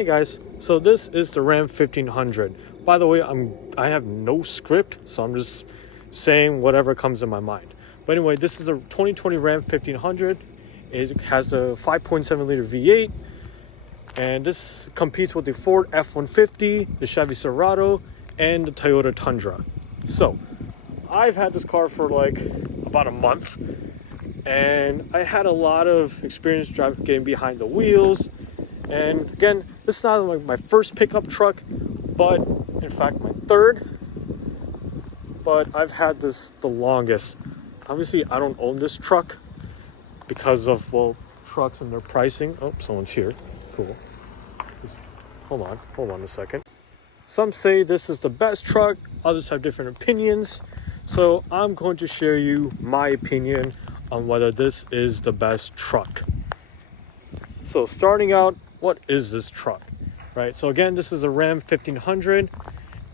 Hey guys, so this is the Ram 1500. By the way, I have no script, so I'm just saying whatever comes in my mind. But anyway, this is a 2020 Ram 1500. It has a 5.7 liter V8, and this competes with the Ford F-150, the Chevy Silverado, and the Toyota Tundra. So I've had this car for like about a month, and I had a lot of experience getting behind the wheels. And again, this is not like my first pickup truck, but in fact my third. But I've had this the longest. Obviously, I don't own this truck because of, well, trucks and their pricing. Oh, someone's here. Cool. Hold on a second. Some say this is the best truck. Others have different opinions. So I'm going to share you my opinion on whether this is the best truck. So starting out, what is this truck, right? So again, this is a Ram 1500.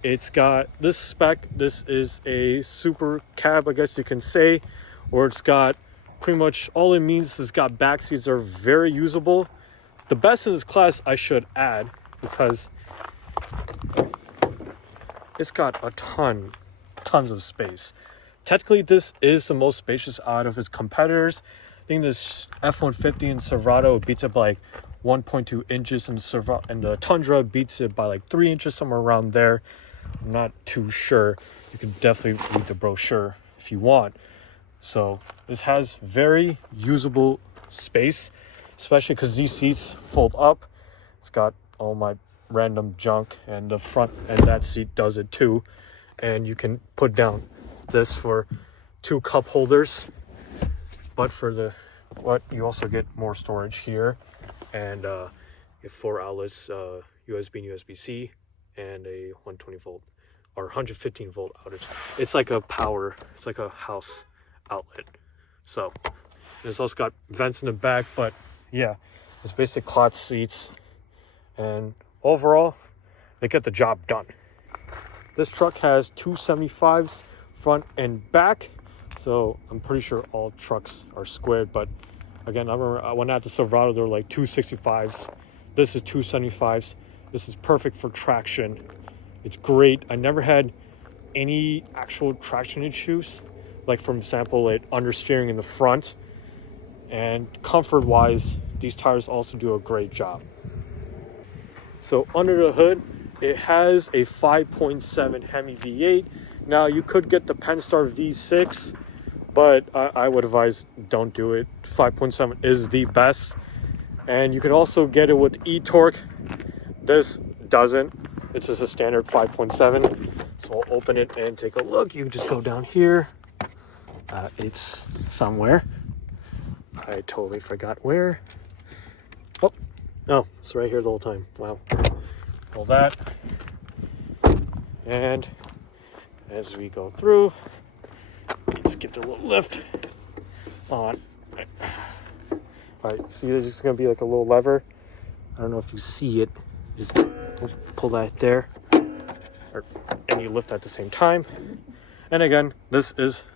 It's got this spec. This is a super cab, I guess you can say, or it's got pretty much all it means is it's got back seats that are very usable. The best in this class, I should add, because it's got a tons of space. Technically, this is the most spacious out of its competitors. I think this F-150 and Silverado beats it by like 1.2 inches, and the Tundra beats it by like 3 inches, somewhere around there. I'm not too sure. You can definitely read the brochure if you want. So this has very usable space, especially because these seats fold up. It's got all my random junk, and the front and that seat does it too. And you can put down this for 2 cup holders. But for you also get more storage here, and you have 4 outlets, USB and USB-C, and a 120 volt or 115 volt outage. It's like a house outlet. So it's also got vents in the back, but yeah, it's basic cloth seats, and overall, they get the job done. This truck has 275s front and back. So I'm pretty sure all trucks are squared, but again, I remember when I had the Silverado, they were like 265s. This is 275s. This is perfect for traction. It's great. I never had any actual traction issues, like for example, like understeering in the front. And comfort-wise, these tires also do a great job. So under the hood, it has a 5.7 Hemi V8. Now you could get the Pentastar V6, but I would advise don't do it. 5.7 is the best. And you can also get it with e-torque. This doesn't. It's just a standard 5.7. So I'll open it and take a look. You can just go down here. It's somewhere. I totally forgot where. Oh, no, it's right here the whole time. Wow. All that. And as we go through, let's give it a little lift on. All right, see, there's just gonna be like a little lever. I don't know if you see it. Just pull that there, and you lift at the same time. And again, there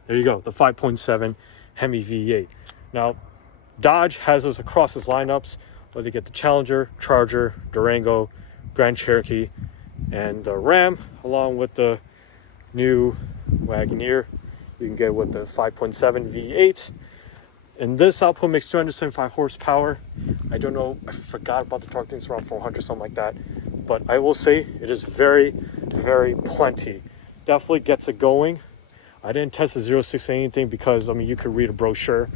you go, the 5.7 Hemi V8. Now, Dodge has this across its lineups, whether you get the Challenger, Charger, Durango, Grand Cherokee, and the Ram, along with the new Wagoneer. You can get it with the 5.7 V8. And this output makes 275 horsepower. I don't know, I forgot about the torque. I think it's around 400, something like that. But I will say it is very, very plenty. Definitely gets it going. I didn't test the 0.6 anything because, I mean, you could read a brochure.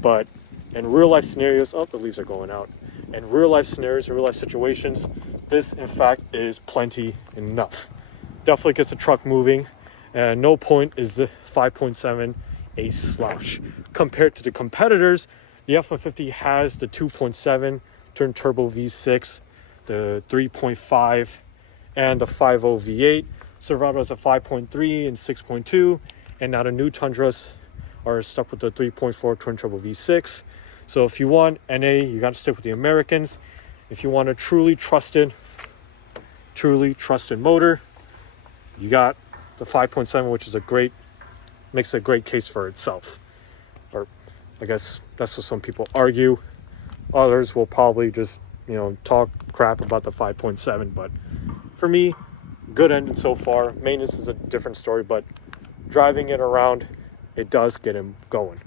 But in real life scenarios, oh, the leaves are going out. In real life scenarios, in real life situations, this in fact is plenty enough. Definitely gets the truck moving. And no point is the 5.7 a slouch. Compared to the competitors, the F-150 has the 2.7 twin turbo V6, the 3.5, and the 5.0 V8. Silverado has a 5.3 and 6.2, and now the new Tundras are stuck with the 3.4 twin turbo V6. So if you want NA, you got to stick with the Americans. If you want a truly trusted motor, you got the 5.7, which is makes a great case for itself. Or I guess that's what some people argue. Others will probably just talk crap about the 5.7, but for me, good engine so far. Maintenance is a different story, but driving it around, it does get him going.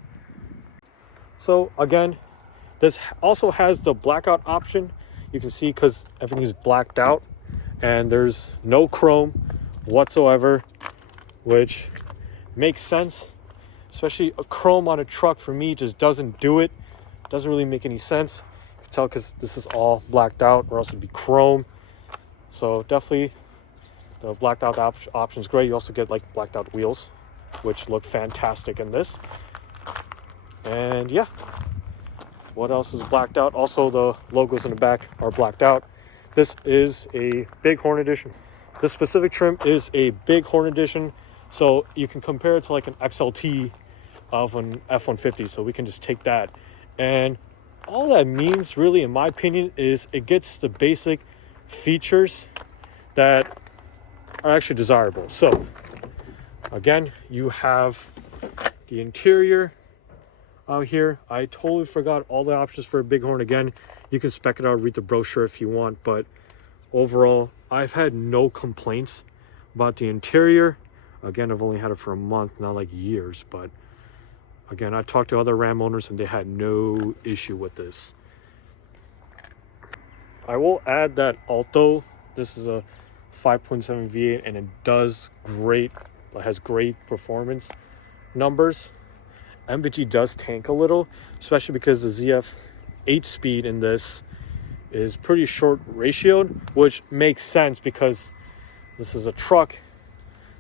So again, this also has the blackout option. You can see because everything's blacked out and there's no chrome whatsoever, which makes sense. Especially a chrome on a truck for me just doesn't do it. Doesn't really make any sense. You can tell because this is all blacked out, or else it'd be chrome. So definitely the blacked out option is great. You also get like blacked out wheels, which look fantastic in this. And yeah, what else is blacked out? Also, the logos in the back are blacked out. This is a Bighorn edition. This specific trim is a Bighorn edition, so you can compare it to like an XLT of an F-150. So we can just take that, and all that means really, in my opinion, is it gets the basic features that are actually desirable. So again, you have the interior out here. I totally forgot all the options for a Bighorn. Again, you can spec it out, read the brochure if you want, but overall, I've had no complaints about the interior. Again, I've only had it for a month, not like years, but again, I talked to other Ram owners and they had no issue with this. I will add that although this is a 5.7 V8 and it does great, it has great performance numbers, MPG does tank a little, especially because the ZF 8-speed in this is pretty short ratioed, which makes sense because this is a truck.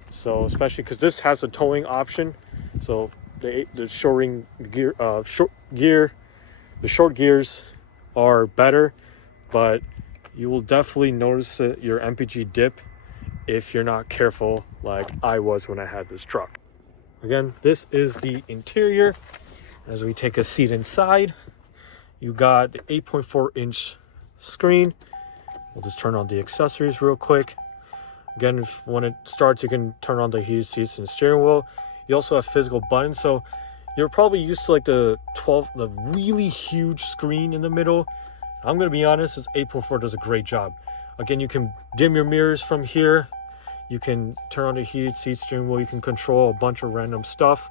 So especially because this has a towing option, so the short gears are better, but you will definitely notice your MPG dip if you're not careful, like I was when I had this truck. Again, this is the interior. As we take a seat inside, you got the 8.4-inch screen. We'll just turn on the accessories real quick. Again, when it starts, you can turn on the heated seats and steering wheel. You also have physical buttons, so you're probably used to like the really huge screen in the middle. I'm gonna be honest, this 8.4 does a great job. Again, you can dim your mirrors from here. You can turn on the heated seat, steering wheel. You can control a bunch of random stuff,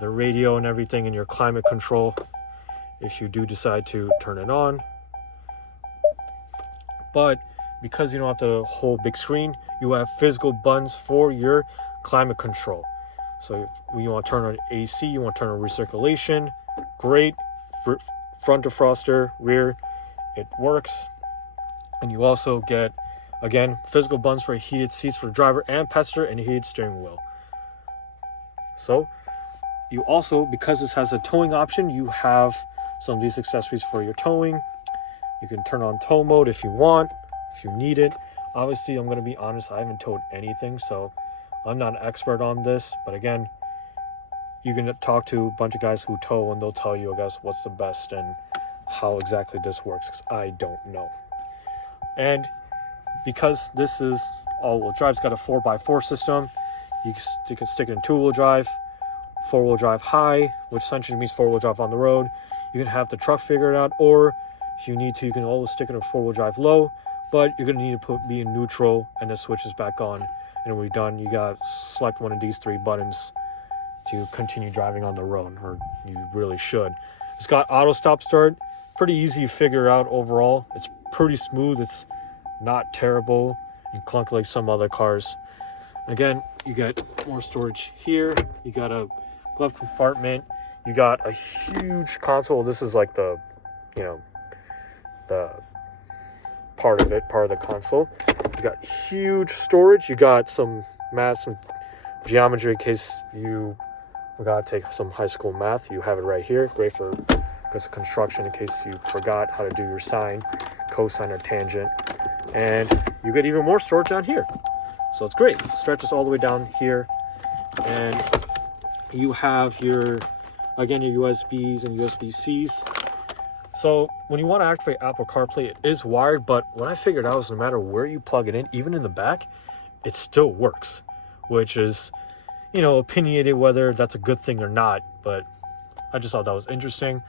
the radio and everything, and your climate control if you do decide to turn it on. But because you don't have the whole big screen, you have physical buttons for your climate control. So if you want to turn on AC, you want to turn on recirculation, great. Front defroster, rear, it works. And you also get, again, physical buttons for heated seats for driver and passenger, and a heated steering wheel. So you also, because this has a towing option, you have some of these accessories for your towing. You can turn on tow mode if you want, if you need it. Obviously, I'm going to be honest, I haven't towed anything, so I'm not an expert on this. But again, you can talk to a bunch of guys who tow and they'll tell you, I guess, what's the best and how exactly this works, because I don't know. And because this is all-wheel drive, it's got a 4x4 system. You can stick it in two-wheel drive, four-wheel drive high, which essentially means four-wheel drive on the road. You can have the truck figured out, or if you need to, you can always stick it in four-wheel drive low, but you're going to need to be in neutral, and the switch is back on. And when you're done, you got to select one of these three buttons to continue driving on the road, or you really should. It's got auto stop start, pretty easy to figure out overall. It's pretty smooth. It's not terrible and clunky like some other cars. Again, you got more storage here. You got a glove compartment. You got a huge console. This is like the part of the console. You got huge storage. You got some math, some geometry in case you forgot to take some high school math. You have it right here. Great for because of construction in case you forgot how to do your sine, cosine, or tangent. And you get even more storage down here. So it's great. It stretches all the way down here. And you have your USBs and USB-Cs. So when you want to activate Apple CarPlay, it is wired, but what I figured out is no matter where you plug it in, even in the back, it still works, which is, opinionated whether that's a good thing or not, but I just thought that was interesting.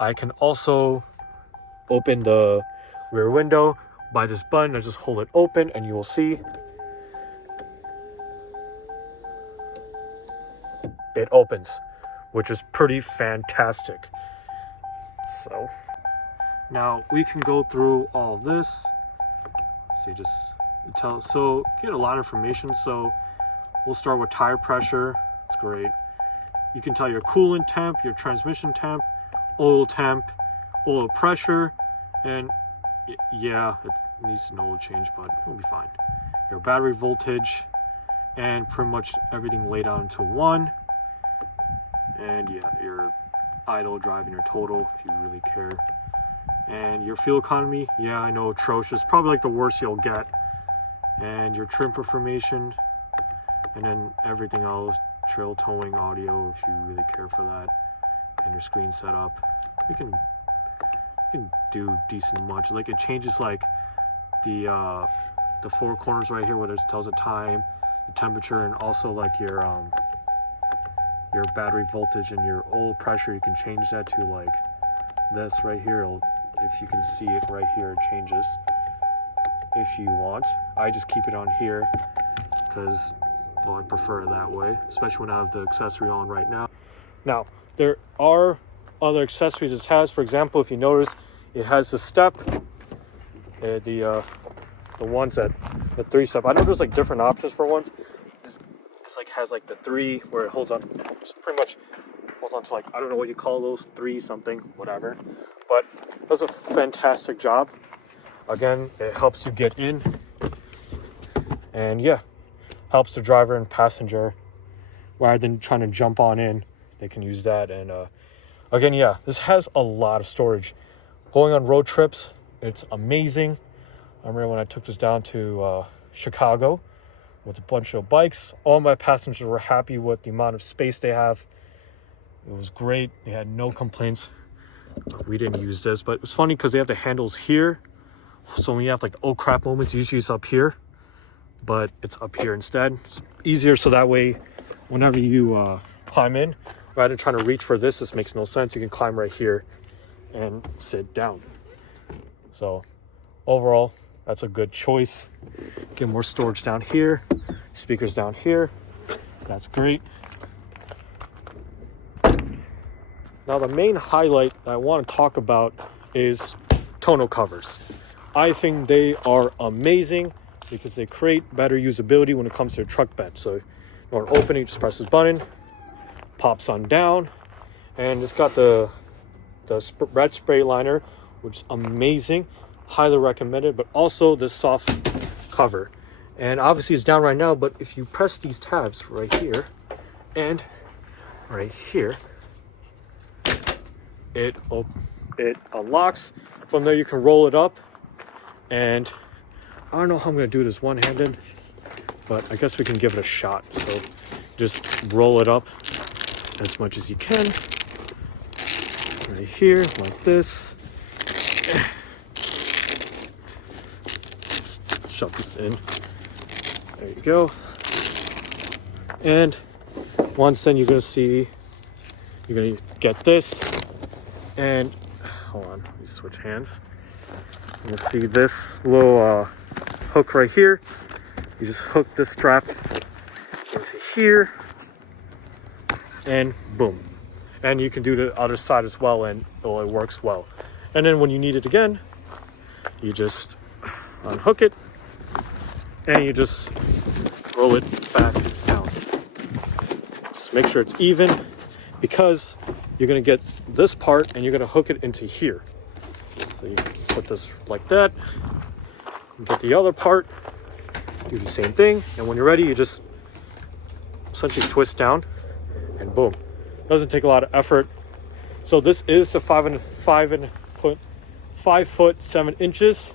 I can also open the rear window. By this button, I just hold it open and you will see it opens, which is pretty fantastic. So now we can go through all of this. Let's see, just tell, so get a lot of information. So we'll start with tire pressure. It's great. You can tell your coolant temp, your transmission temp, oil pressure, and yeah, it needs an oil change, but it'll be fine. Your battery voltage, and pretty much everything laid out into one. And yeah, your idle, driving, your total, if you really care. And your fuel economy, yeah, I know, atrocious, probably like the worst you'll get. And your trim information, and then everything else, trail towing, audio, if you really care for that, and your screen setup. You can do decent much. Like, it changes like the four corners right here where it tells the time, the temperature, and also like your battery voltage and your oil pressure. You can change that to like this right here. If you can see it right here, it changes if you want. I just keep it on here because, well, I prefer it that way, especially when I have the accessory on right now. Now, there are other accessories it has. For example, if you notice, it has the step, the ones that the 3-step. I know there's like different options for ones. It's like has like the 3 where it holds on. It's pretty much holds on to, like, I don't know what you call those, 3 something, whatever. But it does a fantastic job. Again, it helps you get in, and yeah, helps the driver and passenger rather than trying to jump on in. They can use that. And again, yeah, this has a lot of storage. Going on road trips, it's amazing. I remember when I took this down to Chicago with a bunch of bikes. All my passengers were happy with the amount of space they have. It was great. They had no complaints. We didn't use this, but it was funny because they have the handles here. So when you have like the oh crap moments, usually it's up here, but it's up here instead. It's easier, so that way whenever you climb in, rather than trying to reach for this makes no sense. You can climb right here and sit down. So overall, that's a good choice. Get more storage down here, speakers down here. That's great. Now the main highlight that I want to talk about is tonneau covers. I think they are amazing because they create better usability when it comes to your truck bed. So you want to open it, you just press this button, pops on down, and it's got the red spray liner, which is amazing, highly recommended, but also this soft cover. And obviously it's down right now, but if you press these tabs right here and right here, it unlocks. From there you can roll it up, and I don't know how I'm going to do this one-handed, but I guess we can give it a shot. So just roll it up as much as you can right here like this. Shove this in. There you go. And once then, you're going to see, you're going to get this, and hold on, let me switch hands. You'll see this little hook right here. You just hook this strap into here, and boom. And you can do the other side as well, and it works well. And then when you need it again, you just unhook it, and you just roll it back down. Just make sure it's even, because you're going to get this part and you're going to hook it into here. So you put this like that, and get the other part, do the same thing, and when you're ready, you just essentially twist down, and boom. Doesn't take a lot of effort. So this is the 5 foot 7 inches.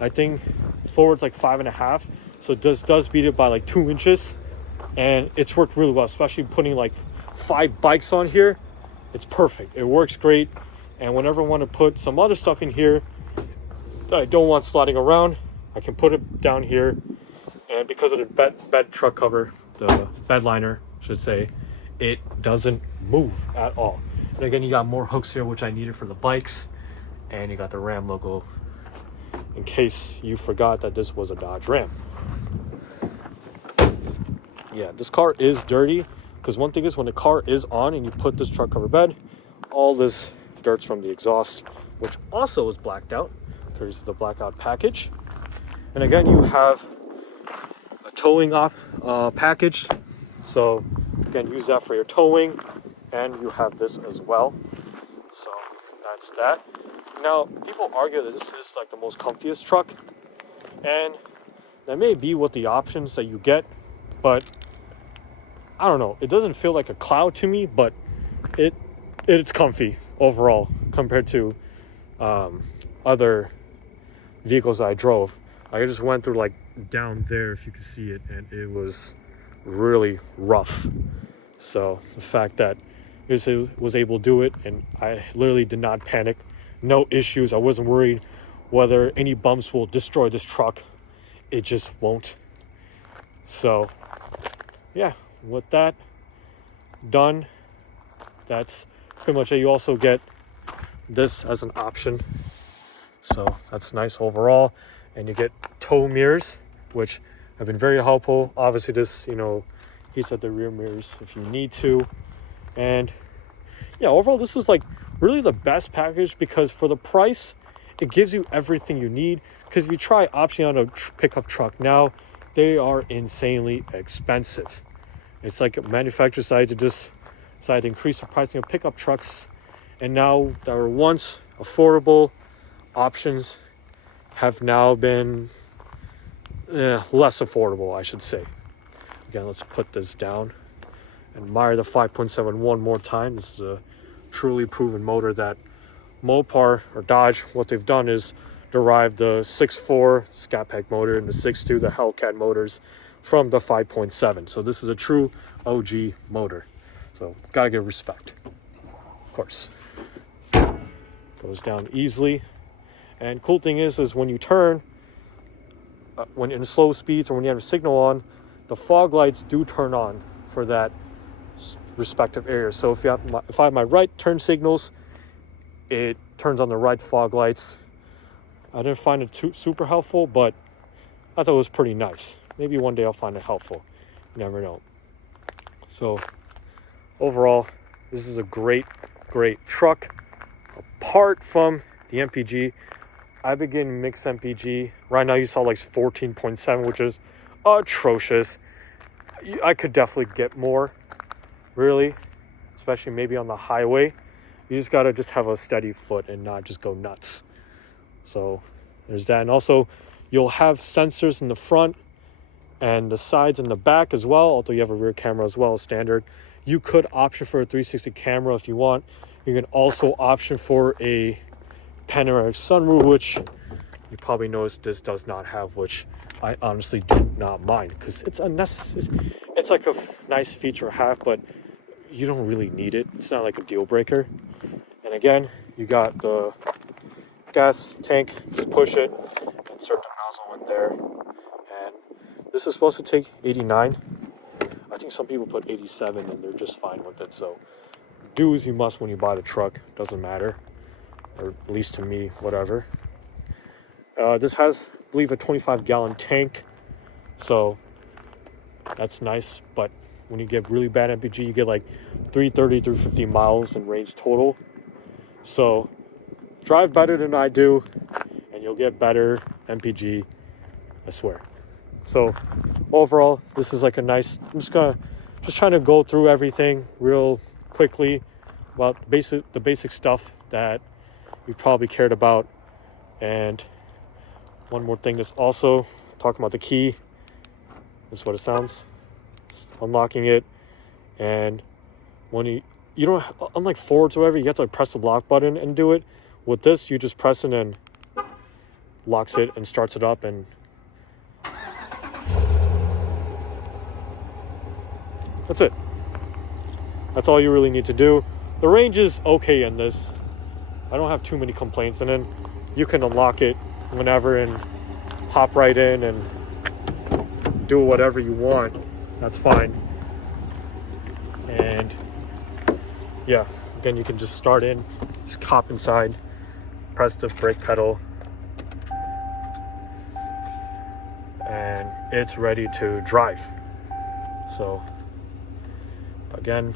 I think forward's like 5.5. So it does beat it by like 2 inches, and it's worked really well, especially putting like 5 bikes on here. It's perfect. It works great. And whenever I want to put some other stuff in here that I don't want sliding around, I can put it down here. And because of the bed truck cover, the bed liner, I should say, it doesn't move at all. And again, you got more hooks here, which I needed for the bikes. And you got the Ram logo in case you forgot that this was a Dodge Ram. Yeah, this car is dirty, because one thing is when the car is on and you put this truck cover bed, all this dirt's from the exhaust, which also is blacked out because of the blackout package. And again, you have a towing package, so again, use that for your towing, and you have this as well. So that's that. Now, people argue that this is like the most comfiest truck, and that may be what the options that you get, but I don't know. It doesn't feel like a cloud to me, but it's comfy overall compared to other vehicles I drove. I just went through like down there, if you can see it, and it was really rough. So the fact that it was able to do it, and I literally did not panic, no issues. I wasn't worried whether any bumps will destroy this truck. It just won't. So yeah, with that done, that's pretty much it. You also get this as an option, so that's nice overall. And you get tow mirrors, which have been very helpful. Obviously this, heats up the rear mirrors if you need to. And yeah, overall this is like really the best package, because for the price it gives you everything you need. Because if you try opting on a pickup truck now, they are insanely expensive. It's like a manufacturer decided to increase the pricing of pickup trucks, and now that were once affordable options have now been less affordable, I should say. Again, let's put this down and admire the 5.7 one more time. This is a truly proven motor that Mopar or Dodge, what they've done is derive the 6.4 Scat Pack motor and the 6.2, the Hellcat motors, from the 5.7. So this is a true OG motor. So gotta give respect, of course. Goes down easily. And cool thing is when you turn, when in slow speeds or when you have a signal on, the fog lights do turn on for that respective area. So if I have my right turn signals, it turns on the right fog lights. I didn't find it super helpful, but I thought it was pretty nice. Maybe one day I'll find it helpful. You never know. So overall, this is a great truck. Apart from the MPG, I've been getting mixed MPG. Right now you saw like 14.7, which is atrocious. I could definitely get more, really, especially maybe on the highway. You just gotta have a steady foot and not just go nuts. So there's that. And also you'll have sensors in the front and the sides and the back as well, although you have a rear camera as well, standard. You could option for a 360 camera if you want. You can also option for a panoramic sunroof, which you probably noticed this does not have, which I honestly do not mind, because it's unnecessary. It's like a nice feature to have, but you don't really need it. It's not like a deal breaker. And again, you got the gas tank, just push it, insert the nozzle in there, and this is supposed to take 89. I think some people put 87 and they're just fine with it. So do as you must when you buy the truck, doesn't matter, or at least to me, whatever. This has, I believe, a 25-gallon tank, so that's nice. But when you get really bad MPG, you get like 330, 350 miles in range total. So drive better than I do, and you'll get better MPG, I swear. So overall, this is like a nice, I'm just trying to go through everything real quickly about the basic stuff that you probably cared about. And one more thing is also talking about the key. This is what it sounds. Just unlocking it, and when you don't, unlike Fords or whatever, you have to press the lock button and do it. With this, you just press it and locks it and starts it up, and that's it. That's all you really need to do. The range is okay in this. I don't have too many complaints, and then you can unlock it whenever and hop right in and do whatever you want. That's fine. And yeah, again, you can just start in, just hop inside, press the brake pedal, and it's ready to drive. So again,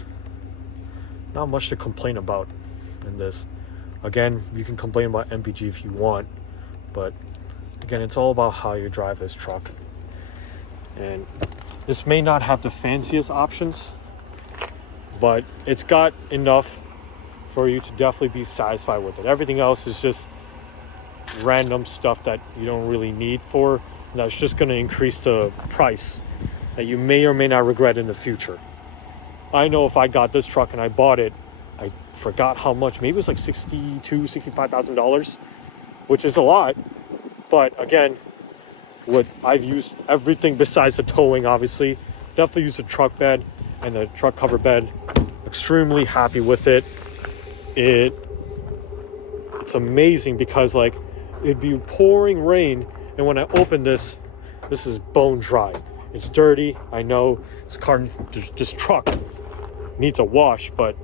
not much to complain about in this. Again, you can complain about MPG if you want, but again, it's all about how you drive this truck. And this may not have the fanciest options, but it's got enough for you to definitely be satisfied with it. Everything else is just random stuff that you don't really need for, that's just going to increase the price that you may or may not regret in the future. I know if I got this truck and I bought it, I forgot how much, maybe it was like $65,000, which is a lot. But again, I've used everything besides the towing, obviously. Definitely used the truck bed and the truck cover bed. Extremely happy with it. It's amazing because like it'd be pouring rain, and when I open this is bone dry. It's dirty. I know this truck needs a wash, but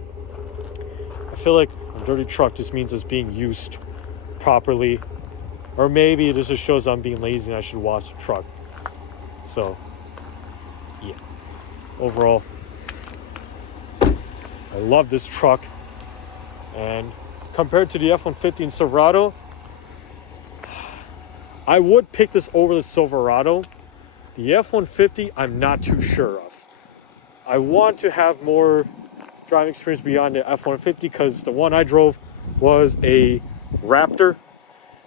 I feel like a dirty truck just means it's being used properly. Or maybe it just shows I'm being lazy and I should wash the truck. So, yeah. Overall, I love this truck. And compared to the F-150 and Silverado, I would pick this over the Silverado. The F-150, I'm not too sure of. I want to have more driving experience beyond the F-150 because the one I drove was a Raptor.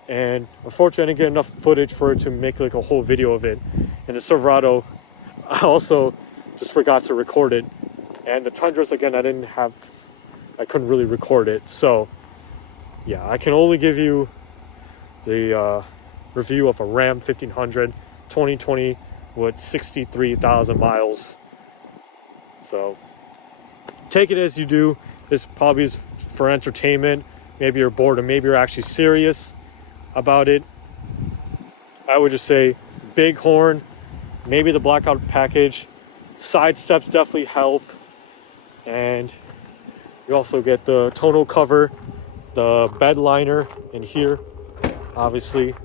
And unfortunately, I didn't get enough footage for it to make like a whole video of it. And the Silverado, I also just forgot to record it. And the Tundras, again, I couldn't really record it. So, yeah, I can only give you the review of a Ram 1500 2020 with 63,000 miles. So, take it as you do. This probably is for entertainment. Maybe you're bored, or maybe you're actually serious about it. I would just say big horn, maybe the blackout package. Side steps definitely help, and you also get the tonneau cover. The bed liner in here obviously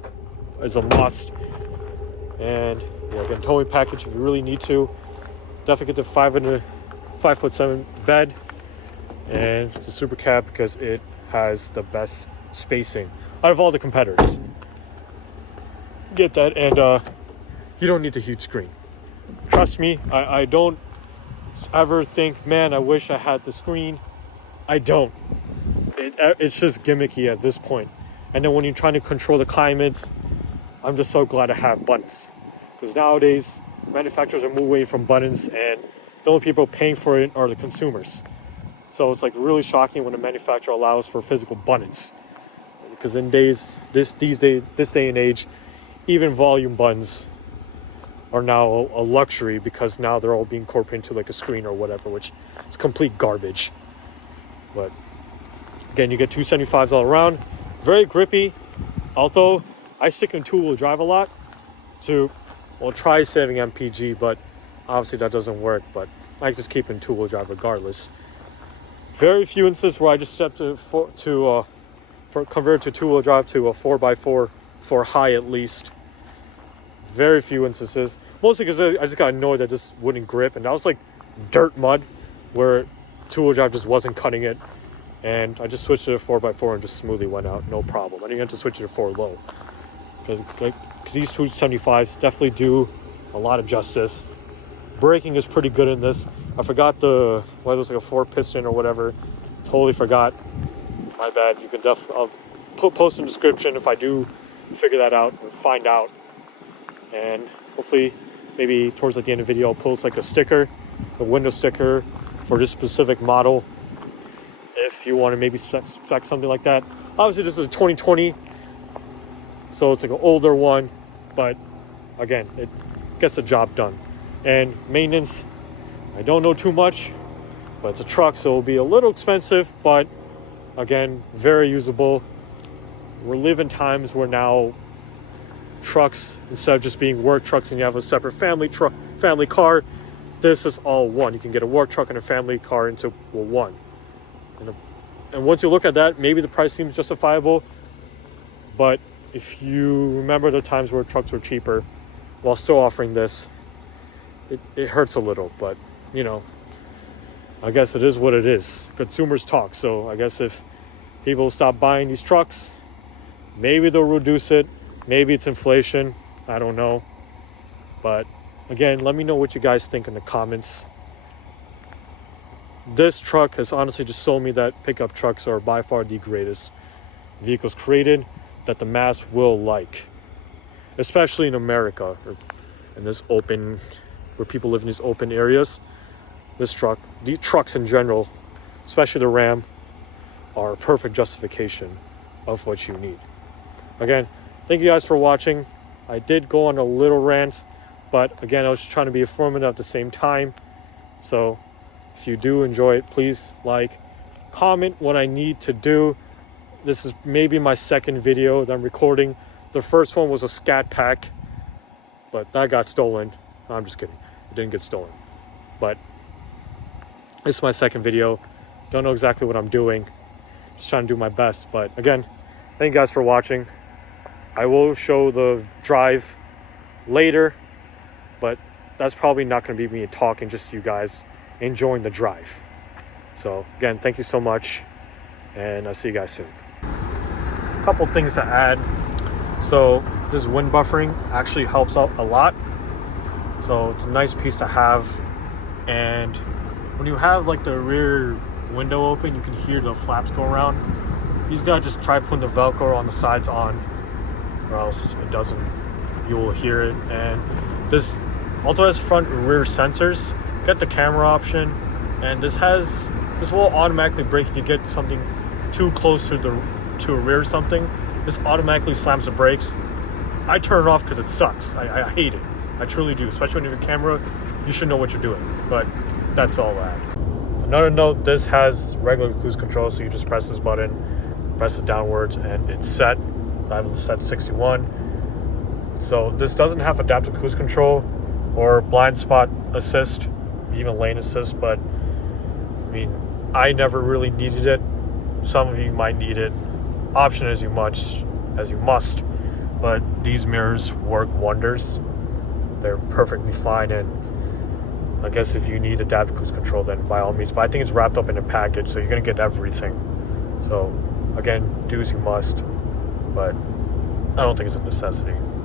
is a must, and again, towing package if you really need to. Definitely get the 5'7" bed and the super cab because it has the best spacing out of all the competitors. Get that, and you don't need the huge screen. Trust me, I don't ever think, man, I wish I had the screen. I don't. It's just gimmicky at this point. And then when you're trying to control the climates, I'm just so glad I have buttons. Because nowadays, manufacturers are moving away from buttons, and the only people paying for it are the consumers. So it's like really shocking when a manufacturer allows for physical buttons. Because in this day and age, even volume buttons are now a luxury because now they're all being incorporated into like a screen or whatever, which is complete garbage. But again, you get 275s all around. Very grippy. Although I stick in two-wheel drive a lot to, try saving MPG, but obviously that doesn't work. But I just keep in two-wheel drive regardless. Very few instances where I just step convert to two-wheel drive to a 4x4 for high at least. Very few instances. Mostly because I just got annoyed that this wouldn't grip. And that was like dirt mud where two-wheel drive just wasn't cutting it. And I just switched to a 4x4 and just smoothly went out. No problem. I didn't have to switch it to 4 low. Because these 275s definitely do a lot of justice. Braking is pretty good in this. I forgot whether it was like a 4-piston or whatever. Totally forgot. My bad. You can I'll post in the description if I do figure that out or find out. And hopefully, maybe towards the end of the video, I'll post like a window sticker for this specific model. If you want to maybe spec something like that. Obviously, this is a 2020, so it's like an older one. But again, it gets the job done. And maintenance, I don't know too much, but it's a truck, so it'll be a little expensive, but again, very usable. We're living times where now trucks, instead of just being work trucks and you have a separate family car, this is all one. You can get a work truck and a family car into one. And once you look at that, maybe the price seems justifiable, but if you remember the times where trucks were cheaper, while still offering this, it hurts a little, but you know, I guess it is what it is. Consumers talk. So I guess if people stop buying these trucks, maybe they'll reduce it. Maybe it's inflation. I don't know. But again, let me know what you guys think in the comments. This truck has honestly just shown me that pickup trucks are by far the greatest vehicles created that the mass will like, especially in America, or in this open, where people live in these open areas. This truck, the trucks in general, especially the Ram, are a perfect justification of what you need. Again, thank you guys for watching. I did go on a little rant, but again, I was just trying to be informative at the same time. So if you do enjoy it, please like, comment what I need to do. This is maybe my second video that I'm recording. The first one was a scat pack, but that got stolen. No, I'm just kidding. It didn't get stolen. But this is my second video. Don't know exactly what I'm doing. Just trying to do my best. But again, thank you guys for watching. I will show the drive later, but that's probably not going to be me talking, just you guys enjoying the drive. So again, thank you so much, and I'll see you guys soon. A couple things to add. So this wind buffering actually helps out a lot. So it's a nice piece to have. And when you have like the rear window open, you can hear the flaps go around. You just gotta just try putting the Velcro on the sides on, or else it doesn't, you will hear it. And this also has front and rear sensors. Get the camera option, and this will automatically brake if you get something too close to a rear or something. This automatically slams the brakes. I turn it off because it sucks. I hate it. I truly do. Especially when you have a camera, you should know what you're doing. But that's all that. Another note, this has regular cruise control, so you just press this button, press it downwards, and it's set. I have it set 61. So this doesn't have adaptive cruise control or blind spot assist, even lane assist, but I mean, I never really needed it. Some of you might need it. Option as you must, but these mirrors work wonders. They're perfectly fine, and I guess if you need adaptive cruise control, then by all means, but I think it's wrapped up in a package, so you're gonna get everything. So again, do as you must, but I don't think it's a necessity.